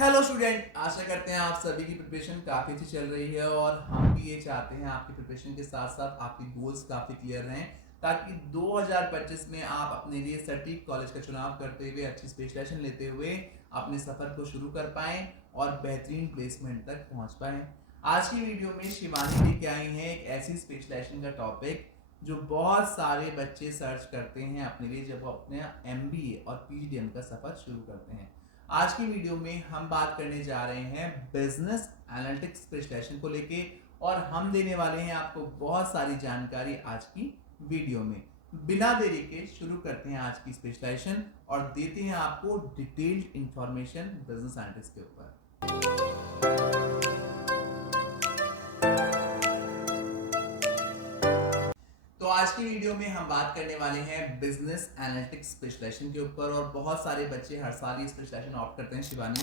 Hello student, आशा करते हैं आप सभी की प्रिपरेशन काफ़ी अच्छी चल रही है और हम भी ये चाहते हैं आपकी प्रिपरेशन के साथ साथ आपके गोल्स काफ़ी क्लियर रहें ताकि 2025 में आप अपने लिए सटीक कॉलेज का चुनाव करते हुए अच्छी स्पेशलाइजेशन लेते हुए अपने सफ़र को शुरू कर पाएं और बेहतरीन प्लेसमेंट तक पहुंच पाएं। आज की वीडियो में शिवानी लेके आई हैं एक ऐसी स्पेशलाइजेशन का टॉपिक जो बहुत सारे बच्चे सर्च करते हैं अपने लिए जब वो अपने MBA और PGDM का सफ़र शुरू करते हैं। आज की वीडियो में हम बात करने जा रहे हैं बिजनेस एनालिटिक्स स्पेशलाइजेशन को लेके और हम देने वाले हैं आपको बहुत सारी जानकारी आज की वीडियो में। बिना देरी के शुरू करते हैं आज की स्पेशलाइजेशन और देते हैं आपको डिटेल्ड इंफॉर्मेशन बिजनेस एनालिटिक्स के ऊपर। तो आज की वीडियो में हम बात करने वाले हैं बिजनेस एनालिटिक्स स्पेशलाइजेशन के ऊपर और बहुत सारे बच्चे हर साल ये स्पेशलाइजेशन ऑप्ट करते हैं शिवानी,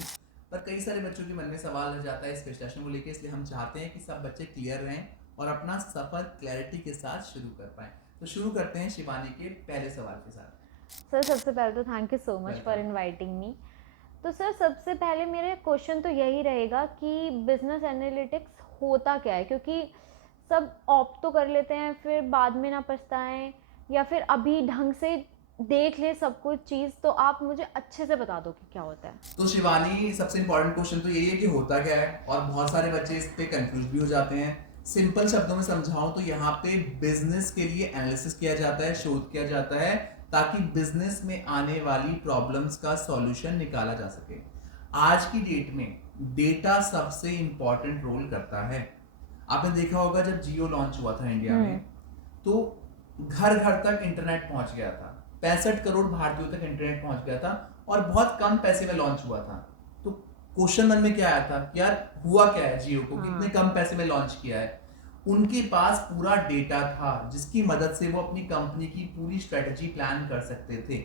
पर कई सारे बच्चों के मन में सवाल रह जाता है इस स्पेशलाइजेशन को लेकर, इसलिए हम चाहते हैं कि सब बच्चे क्लियर रहें और अपना सफर क्लैरिटी के साथ शुरू कर पाएं। तो शुरू करते हैं शिवानी के पहले सवाल के साथ। सर सबसे पहले तो thank you so much for inviting me. तो सर सबसे पहले मेरे क्वेश्चन तो यही रहेगा कि बिजनेस एनालिटिक्स होता क्या है, क्योंकि सब ऑप्ट तो कर लेते हैं फिर बाद में ना पछताएं, या फिर अभी ढंग से देख ले सब कुछ चीज़। तो आप मुझे अच्छे से बता दो कि क्या होता है। तो शिवानी, सबसे इंपॉर्टेंट क्वेश्चन तो यही है कि होता क्या है, और बहुत सारे बच्चे इस पे कंफ्यूज भी हो जाते हैं। सिंपल शब्दों में समझाऊं तो यहाँ पे बिजनेस के लिए एनालिसिस किया जाता है, शोध किया जाता है ताकि बिजनेस में आने वाली प्रॉब्लम्स का सॉल्यूशन निकाला जा सके। आज की डेट में डेटा सबसे इंपॉर्टेंट रोल करता है। आपने देखा होगा जब जियो लॉन्च हुआ था इंडिया में, तो घर घर तक इंटरनेट पहुंच गया था, 65 करोड़ भारतीयों तक इंटरनेट पहुंच गया था और बहुत कम पैसे में लॉन्च हुआ था। तो क्वेश्चन मन में क्या आया था, यार हुआ क्या है जियो को, कितने कम पैसे में लॉन्च किया है। उनके पास पूरा डेटा था जिसकी मदद से वो अपनी कंपनी की पूरी स्ट्रेटजी प्लान कर सकते थे।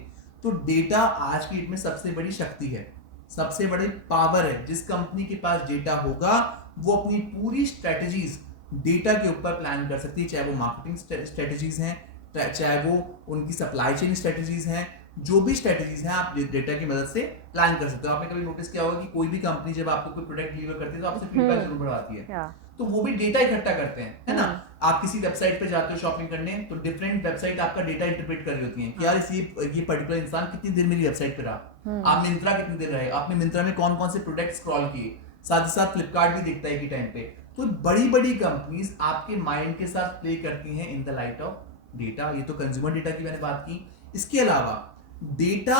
तो डेटा आज की डेट में सबसे बड़ी शक्ति है, सबसे बड़ी पावर है। जिस कंपनी के पास डेटा होगा वो अपनी पूरी स्ट्रेटजीज डेटा के ऊपर प्लान कर सकती है, चाहे वो मार्केटिंग स्ट्रेटजीज हैं, चाहे वो उनकी सप्लाई चेन स्ट्रेटजीज हैं, जो भी स्ट्रेटजीज हैं आप डेटा की मदद से प्लान कर सकते हो। आपने कभी नोटिस किया होगा कि कोई भी कंपनी जब आपको कोई प्रोडक्ट डिलीवर करती है तो आपसे फीडबैक जरूर बढ़ाती है, तो वो भी डेटा इकट्ठा करते हैं, है ना। आप किसी वेबसाइट पे जाते हो शॉपिंग करने, तो डिफरेंट वेबसाइट आपका डेटा इंटरप्रेट कर रही होती हैं कि यार ये पर्टिकुलर इंसान कितनी देर मेरी वेबसाइट पे रहा, आप मिंत्रा कितनी देर रहे, आपने मिंत्रा में कौन कौन से प्रोडक्ट स्क्रॉल किए, साथ ही साथ फ्लिपकार्ट भी देखता है कि टाइम पे। तो बड़ी बड़ी कंपनीज आपके माइंड के साथ प्ले करती हैं in the light of data. ये तो कंज्यूमर डेटा की मैंने बात की। इसके अलावा डेटा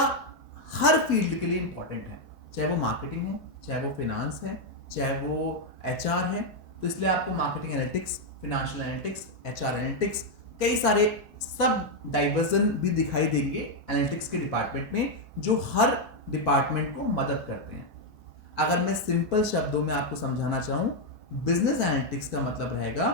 हर फील्ड के लिए इंपॉर्टेंट है, चाहे वो मार्केटिंग है, चाहे वो फाइनेंस है, चाहे वो HR है। तो इसलिए आपको marketing analytics, financial analytics, HR analytics, कई सारे सब डाइवर्जन भी दिखाई देंगे एनालिटिक्स के डिपार्टमेंट में, जो हर डिपार्टमेंट को मदद करते हैं। अगर मैं सिंपल शब्दों में आपको समझाना चाहूं, बिजनेस एनालिटिक्स का मतलब रहेगा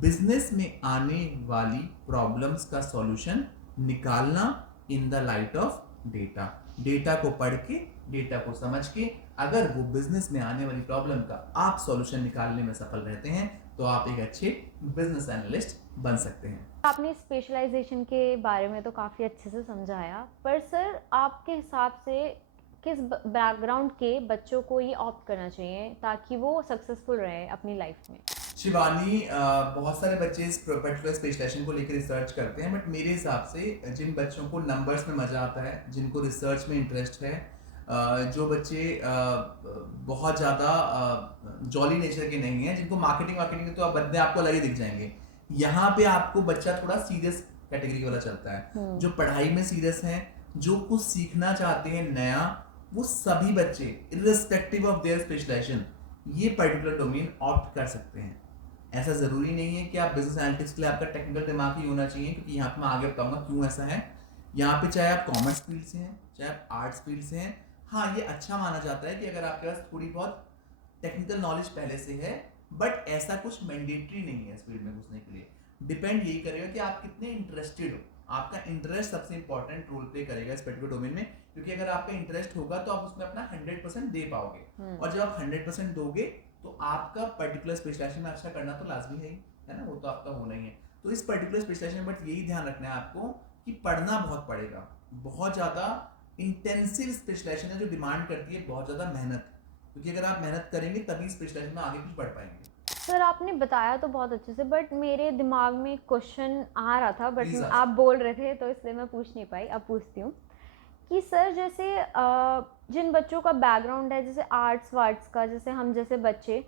बिजनेस में आने वाली प्रॉब्लम्स का सॉल्यूशन निकालना in the light of data. Data को पढ़ के, डेटा को समझ के अगर वो बिजनेस में आने वाली प्रॉब्लम का आप सॉल्यूशन निकालने में सफल रहते हैं तो आप एक अच्छे बिजनेस एनालिस्ट बन सकते हैं। आपने स्पेशलाइजेशन के बारे में तो काफ़ी अच्छे से समझाया, पर सर आपके हिसाब से किस बैकग्राउंड के बच्चों को ये ऑप्ट करना चाहिए ताकि वो सक्सेसफुल रहे अपनी लाइफ में? शिवानी, बहुत सारे बच्चे इस पर्टिकुलर स्पेशलाइजेशन को लेकर रिसर्च करते हैं, बट मेरे हिसाब से जिन बच्चों को नंबर्स में मज़ा आता है, जिनको रिसर्च में इंटरेस्ट है, जो बच्चे बहुत ज़्यादा जॉली नेचर के नहीं हैं, जिनको मार्केटिंग के तो बंदे आपको अलग ही दिख जाएंगे, यहाँ पे आपको बच्चा थोड़ा सीरियस कैटेगरी वाला चलता है। जो पढ़ाई में सीरियस हैं, जो कुछ सीखना चाहते हैं नया, वो सभी बच्चे इर्रिस्पेक्टिव ऑफ देयर स्पेशलाइजेशन ये पर्टिकुलर डोमेन ऑप्ट कर सकते हैं। ऐसा ज़रूरी नहीं है कि आप बिजनेस एनालिटिक्स के लिए आपका टेक्निकल दिमाग ही होना चाहिए, क्योंकि यहाँ पे मैं आगे बताऊंगा क्यों ऐसा है। यहाँ पे चाहे आप कॉमर्स फील्ड से हैं, चाहे आप आर्ट्स फील्ड से हैं, हाँ ये अच्छा माना जाता है कि अगर आपके पास थोड़ी बहुत टेक्निकल नॉलेज पहले से है, बट ऐसा कुछ मैंडेटरी नहीं है इस फील्ड में घुसने के लिए। डिपेंड यही करेगा कि आप कितने इंटरेस्टेड हो, आपका इंटरेस्ट सबसे इंपॉर्टेंट रोल प्ले करेगा इस पर्टिकुलर डोमेन में, क्योंकि अगर आपका इंटरेस्ट होगा तो आप उसमें अपना 100% दे पाओगे, और जब आप 100% दोगे तो आपका पर्टिकुलर स्पेशलाइजेशन में अच्छा करना तो लाजमी है ना, वो तो आपका होना ही है। तो इस पर्टिकुलर स्पेशलाइजेशन में बट यही ध्यान रखना है आपको कि पढ़ना बहुत पड़ेगा, बहुत ज़्यादा इंटेंसिव स्पेशलाइजेशन है जो डिमांड करती है बहुत ज़्यादा मेहनत। क्योंकि अगर आप मेहनत करेंगे तभी स्पेशलाइजेशन में आगे कुछ बढ़ पाएंगे। सर आपने बताया तो बहुत अच्छे से, बट मेरे दिमाग में क्वेश्चन आ रहा था, बट प्लीज आप बोल रहे थे तो इसलिए मैं पूछ नहीं पाई, अब पूछती हूँ कि सर जैसे जिन बच्चों का बैकग्राउंड है जैसे आर्ट्स वार्ट्स का, जैसे हम जैसे बच्चे,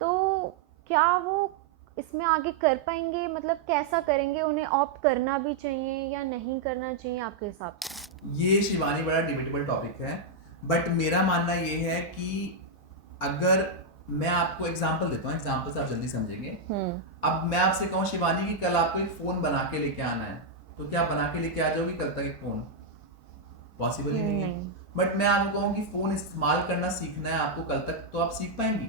तो क्या वो इसमें आगे कर पाएंगे? मतलब कैसा करेंगे? उन्हें ऑप्ट करना भी चाहिए या नहीं करना चाहिए आपके हिसाब से? ये शिवानी बड़ा डिबेटेबल टॉपिक है, बट मेरा मानना ये है कि अगर मैं आपको एग्जांपल देता हूँ, एग्जांपल से आप जल्दी समझेंगे। अब मैं आपसे कहूँ शिवानी कि कल आपको एक फोन बना के लेके आना है, तो क्या बना के लेके आ जाओगी कल तक एक फोन? पॉसिबल ही नहीं है। नहीं। बट मैं आपको कहूँ कि फोन इस्तेमाल करना सीखना है आपको कल तक, तो आप सीख पाएंगी?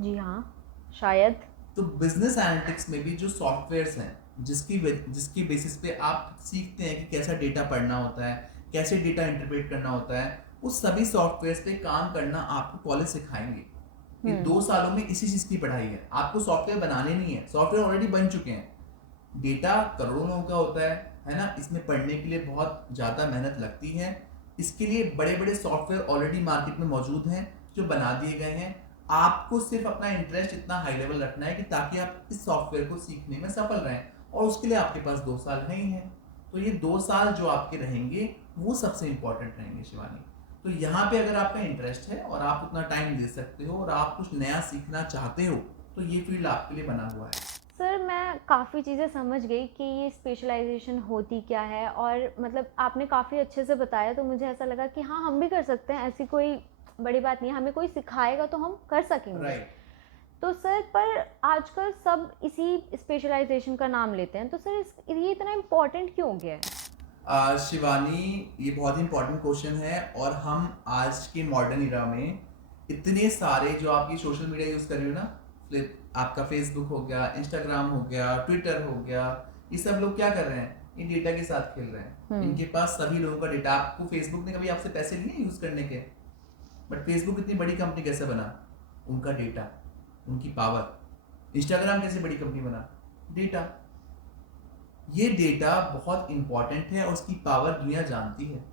जी हाँ, शायद। तो बिजनेस एनालिटिक्स में भी जो सॉफ्टवेयर्स हैं जिसकी बेसिस पे आप सीखते हैं कि कैसा डेटा पढ़ना होता है, कैसे डेटा इंटरप्रेट करना होता है, उस सभी सॉफ्टवेयर्स पे काम करना आपको कॉलेज सिखाएंगे। ये 2 सालों में इसी चीज की पढ़ाई है, आपको सॉफ्टवेयर बनाने नहीं है, सॉफ्टवेयर ऑलरेडी बन चुके हैं। डेटा करोड़ों लोगों का होता है ना, इसमें पढ़ने के लिए बहुत ज़्यादा मेहनत लगती है। इसके लिए बड़े बड़े सॉफ्टवेयर ऑलरेडी मार्केट में मौजूद हैं जो बना दिए गए हैं। आपको सिर्फ अपना इंटरेस्ट इतना हाई लेवल रखना है कि ताकि आप इस सॉफ्टवेयर को सीखने में सफल रहें, और उसके लिए आपके पास 2 साल है ही हैं। तो ये 2 साल जो आपके रहेंगे वो सबसे इंपॉर्टेंट रहेंगे शिवानी। तो यहाँ पे अगर आपका इंटरेस्ट है और आप उतना टाइम दे सकते हो और आप कुछ नया सीखना चाहते हो, तो ये फील्ड आपके लिए बना हुआ है। सर मैं काफ़ी चीज़ें समझ गई कि ये स्पेशलाइजेशन होती क्या है, और मतलब आपने काफ़ी अच्छे से बताया, तो मुझे ऐसा लगा कि हाँ हम भी कर सकते हैं, ऐसी कोई बड़ी बात नहीं है, हमें कोई सिखाएगा तो हम कर सकेंगे। राइट। तो सर पर आजकल सब इसी स्पेशलाइजेशन का नाम लेते हैं, तो सर ये इतना इम्पोर्टेंट क्यों हो गया है? शिवानी, ये बहुत ही इंपॉर्टेंट क्वेश्चन है, और हम आज के मॉडर्न इरा में इतने सारे जो आप ये सोशल मीडिया यूज कर रहे हो ना, आपका फेसबुक हो गया, इंस्टाग्राम हो गया, ट्विटर हो गया, ये सब लोग क्या कर रहे हैं? इन डेटा के साथ खेल रहे हैं। इनके पास सभी लोगों का डेटा, आपको फेसबुक ने कभी आपसे पैसे लिए यूज करने के? बट फेसबुक इतनी बड़ी कंपनी कैसे बना? उनका डेटा, उनकी पावर। इंस्टाग्राम कैसे बड़ी कंपनी बना? डेटा। ये डेटा बहुत इंपॉर्टेंट है और उसकी पावर दुनिया जानती है।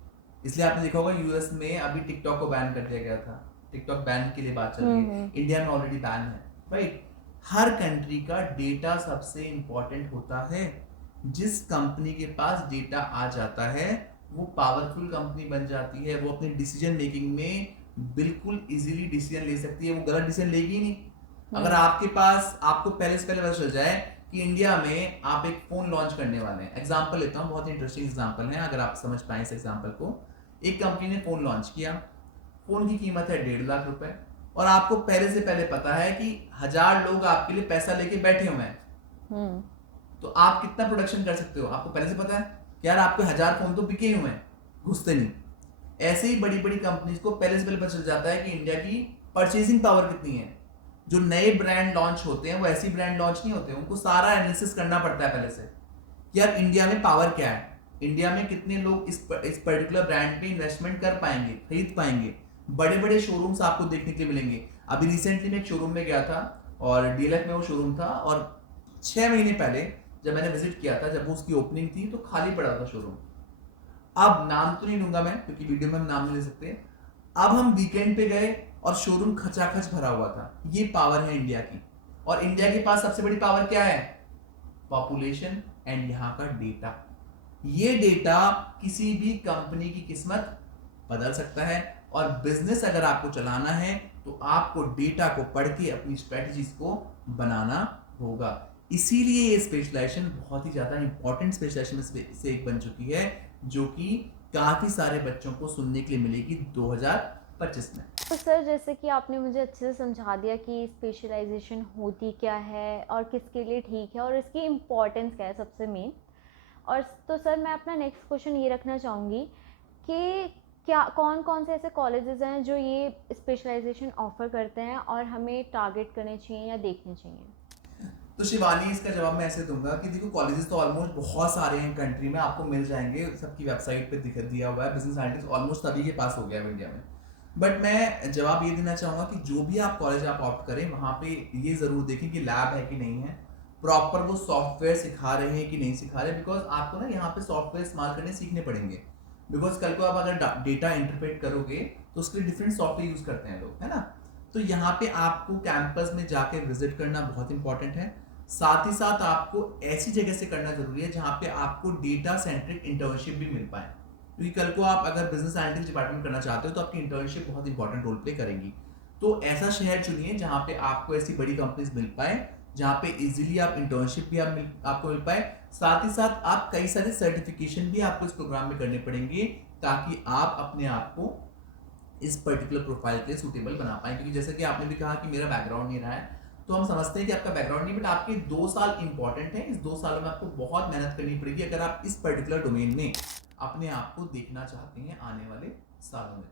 इसलिए आपने देखा होगा यूएस में अभी टिकटॉक को बैन कर दिया गया था, टिकटॉक बैन के लिए बात चल रही है। इंडिया में ऑलरेडी बैन है, राइट। हर कंट्री का डेटा सबसे इंपॉर्टेंट होता है। जिस कंपनी के पास डेटा आ जाता है वो पावरफुल कंपनी बन जाती है। वो अपने डिसीजन मेकिंग में बिल्कुल इजीली डिसीजन ले सकती है, वो गलत डिसीजन लेगी नहीं। अगर आपके पास, आपको पहले से पहले पता चल जाए कि इंडिया में आप एक फोन लॉन्च करने वाले हैं, एग्जांपल लेता हूँ, बहुत इंटरेस्टिंग एग्जांपल है, अगर आप समझ पाए इस एग्जांपल को। एक कंपनी ने फोन लॉन्च किया, फोन की कीमत है 1.5 लाख रुपए, और आपको पहले से पहले पता है कि 1000 लोग आपके लिए पैसा लेके बैठे हुए हैं, तो आप कितना प्रोडक्शन कर सकते हो? आपको पहले से पता है कि यार आपके 1000 फोन तो बिके हुए हैं, घुसते नहीं। ऐसे ही बड़ी बड़ी कंपनीज को पहले से पहले पता चल जाता है कि इंडिया की परचेजिंग पावर कितनी है। जो नए ब्रांड लॉन्च होते हैं वो ऐसी ब्रांड लॉन्च नहीं होते, उनको सारा एनालिसिस करना पड़ता है पहले से कि यार इंडिया में पावर क्या है, इंडिया में कितने लोग इस पर्टिकुलर ब्रांड पे इन्वेस्टमेंट कर पाएंगे, खरीद पाएंगे। बड़े बड़े शोरूम्स आपको देखने के लिए मिलेंगे। अभी रिसेंटली मैं एक शोरूम में गया था और डीएलएफ में वो शोरूम था, और 6 महीने पहले जब मैंने विजिट किया था, जब वो उसकी ओपनिंग थी, तो खाली पड़ा था शोरूम। अब नाम तो नहीं लूंगा मैं क्योंकि वीडियो में हम नाम नहीं ले सकते। अब हम वीकेंड पे गए और शोरूम खचाखच भरा हुआ था। ये पावर है इंडिया की। और इंडिया के पास सबसे बड़ी पावर क्या है? पॉपुलेशन एंड यहाँ का डेटा। ये डेटा किसी भी कंपनी की किस्मत बदल सकता है, और बिजनेस अगर आपको चलाना है तो आपको डेटा को पढ़ के अपनी स्ट्रेटजीज को बनाना होगा। इसीलिए ये स्पेशलाइजेशन बहुत ही ज्यादा इंपॉर्टेंट स्पेशलाइजेशन से एक बन चुकी है, जो कि काफी सारे बच्चों को सुनने के लिए मिलेगी 2025 में। तो सर जैसे कि आपने मुझे अच्छे से समझा दिया कि स्पेशलाइजेशन होती क्या है और किसके लिए ठीक है और इसकी इम्पोर्टेंस क्या है सबसे मेन। और तो सर मैं अपना नेक्स्ट क्वेश्चन ये रखना चाहूँगी कि क्या कौन कौन से ऐसे कॉलेजेस हैं जो ये स्पेशलाइजेशन ऑफर करते हैं और हमें टारगेट करने चाहिए या देखने चाहिए? तो शिवानी, इसका जवाब मैं ऐसे दूंगा कि देखो, कॉलेजेस तो ऑलमोस्ट बहुत सारे हैं कंट्री में, आपको मिल जाएंगे, सबकी वेबसाइट पे दिया हुआ है। बिजनेस एनालिटिक्स ऑलमोस्ट सभी के पास हो गया है इंडिया में। बट मैं जवाब ये देना चाहूँगा कि जो भी आप कॉलेज आप ऑप्ट करें, वहाँ पे ये ज़रूर देखें कि लैब है कि नहीं है, प्रॉपर वो सॉफ्टवेयर सिखा रहे हैं कि नहीं सिखा रहे। बिकॉज आपको ना यहाँ पे सॉफ्टवेयर इस्तेमाल करने सीखने पड़ेंगे। बिकॉज कल को आप अगर डेटा इंटरप्रेट करोगे तो उसके लिए डिफरेंट सॉफ्टवेयर यूज़ करते हैं लोग, है ना। तो यहाँ पे आपको कैंपस में जाके विजिट करना बहुत इंपॉर्टेंट है। साथ ही साथ आपको ऐसी जगह से करना जरूरी है जहाँ पे आपको डेटा सेंट्रिक इंटर्नशिप भी मिल पाए, क्योंकि कल को आप अगर बिजनेस एनालिटिक्स डिपार्टमेंट करना चाहते हो तो आपकी इंटर्नशिप बहुत इंपॉर्टेंट रोल प्ले करेंगी। तो ऐसा शहर चुनिए जहाँ पे आपको ऐसी बड़ी कंपनीज मिल पाए, जहाँ पे इजीली आप इंटर्नशिप भी आपको मिल पाए। साथ ही साथ आप कई सारे सर्टिफिकेशन भी आपको इस प्रोग्राम में करने पड़ेंगे, ताकि आप अपने आप को इस पर्टिकुलर प्रोफाइल के लिए सूटेबल बना पाए। क्योंकि जैसे कि आपने भी कहा कि मेरा बैकग्राउंड नहीं रहा है, तो हम समझते हैं कि आपका बैकग्राउंड नहीं, बट आपके 2 साल इंपॉर्टेंट है। इस 2 सालों में आपको बहुत मेहनत करनी पड़ेगी अगर आप इस पर्टिकुलर डोमेन में अपने आप को देखना चाहते हैं आने वाले सालों में।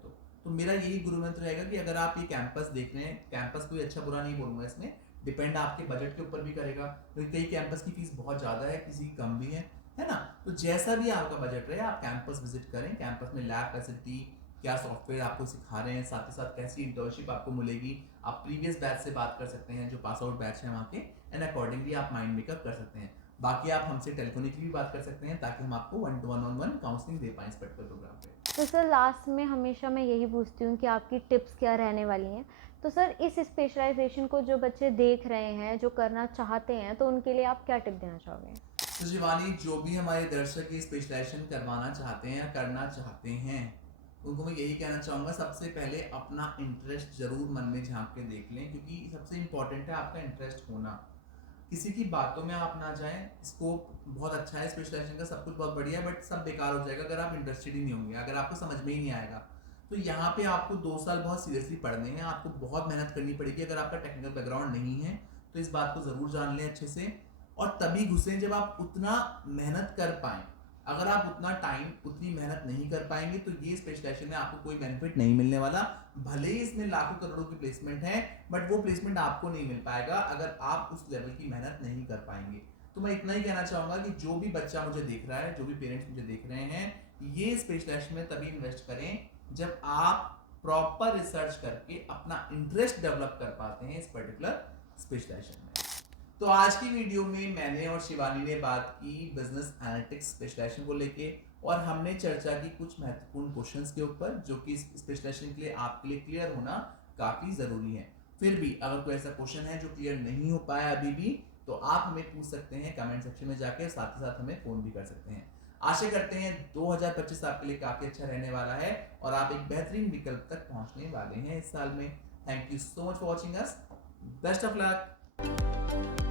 तो मेरा यही गुरु मंत्र रहेगा कि अगर आप ये कैंपस देख रहे हैं, कैंपस कोई अच्छा बुरा नहीं बोलूंगा, इसमें डिपेंड आपके बजट के ऊपर भी करेगा, क्योंकि कई कैंपस की फीस बहुत ज़्यादा है, किसी की कम भी है ना। तो जैसा भी आपका बजट रहे, आप कैंपस विजिट करें। कैंपस में लैब फैसिलिटी, क्या सॉफ्टवेयर आपको सिखा रहे हैं, साथ ही साथ कैसी इंटर्नशिप आपको मिलेगी, आप प्रीवियस बैच से बात कर सकते हैं जो पास आउट बैच है वहाँ के, एंड अकॉर्डिंगली आप माइंड मेकअप कर सकते हैं। बाकी आप हमसे टेलीफोनिकली भी बात कर सकते हैं ताकि हम आपको 1-to-1 काउंसलिंग दे पाएं इस पर्टिकुलर प्रोग्राम पे। तो सर लास्ट में हमेशा मैं यही पूछती हूँ कि आपकी टिप्स क्या रहने वाली हैं। तो सर इस स्पेशलाइजेशन को जो बच्चे देख रहे हैं, जो करना चाहते हैं, तो उनके लिए आप क्या टिप देना चाहोगे? तो शिवानी, जो भी हमारे दर्शक ये स्पेशलाइजेशन करवाना चाहते हैं या करना चाहते हैं, उनको मैं यही कहना चाहूँगा, सबसे पहले अपना इंटरेस्ट जरूर मन में झांक के देख लें, क्योंकि सबसे इंपॉर्टेंट है आपका इंटरेस्ट होना। किसी की बातों में आप ना जाएं। स्कोप बहुत अच्छा है स्पेशलाइजेशन का, सब कुछ बहुत बढ़िया है, बट सब बेकार हो जाएगा अगर आप इंटरेस्टेड ही नहीं होंगे, अगर आपको समझ में ही नहीं आएगा। तो यहाँ पे आपको 2 साल बहुत सीरियसली पढ़ने हैं, आपको बहुत मेहनत करनी पड़ेगी। अगर आपका टेक्निकल बैकग्राउंड नहीं है तो इस बात को ज़रूर जान लें अच्छे से, और तभी घुसें जब आप उतना मेहनत कर पाएँ। अगर आप उतना टाइम, उतनी मेहनत नहीं कर पाएंगे तो ये स्पेशलाइजेशन में आपको कोई बेनिफिट नहीं मिलने वाला। भले ही इसमें लाखों करोड़ों की प्लेसमेंट है, बट वो प्लेसमेंट आपको नहीं मिल पाएगा अगर आप उस लेवल की मेहनत नहीं कर पाएंगे। तो मैं इतना ही कहना चाहूँगा कि जो भी बच्चा मुझे देख रहा है, जो भी पेरेंट्स मुझे देख रहे हैं, ये स्पेशलाइजेशन में तभी इन्वेस्ट करें जब आप प्रॉपर रिसर्च करके अपना इंटरेस्ट डेवलप कर पाते हैं इस पर्टिकुलर स्पेशलाइजेशन में। तो आज की वीडियो में मैंने और शिवानी ने बात की बिजनेस एनालिटिक्स स्पेशलाइजेशन को लेके, और हमने चर्चा की कुछ महत्वपूर्ण क्वेश्चंस के ऊपर जो कि स्पेशलाइजेशन के लिए आपके लिए क्लियर होना काफ़ी ज़रूरी है। फिर भी अगर कोई ऐसा क्वेश्चन है जो क्लियर नहीं हो पाया अभी भी, तो आप हमें पूछ सकते हैं कमेंट सेक्शन में जाके, साथ ही साथ हमें फ़ोन भी कर सकते हैं। आशा करते हैं 2025 आपके लिए काफ़ी अच्छा रहने वाला है और आप एक बेहतरीन विकल्प तक पहुँचने वाले हैं इस साल में। Thank you so much for watching us. Best of luck.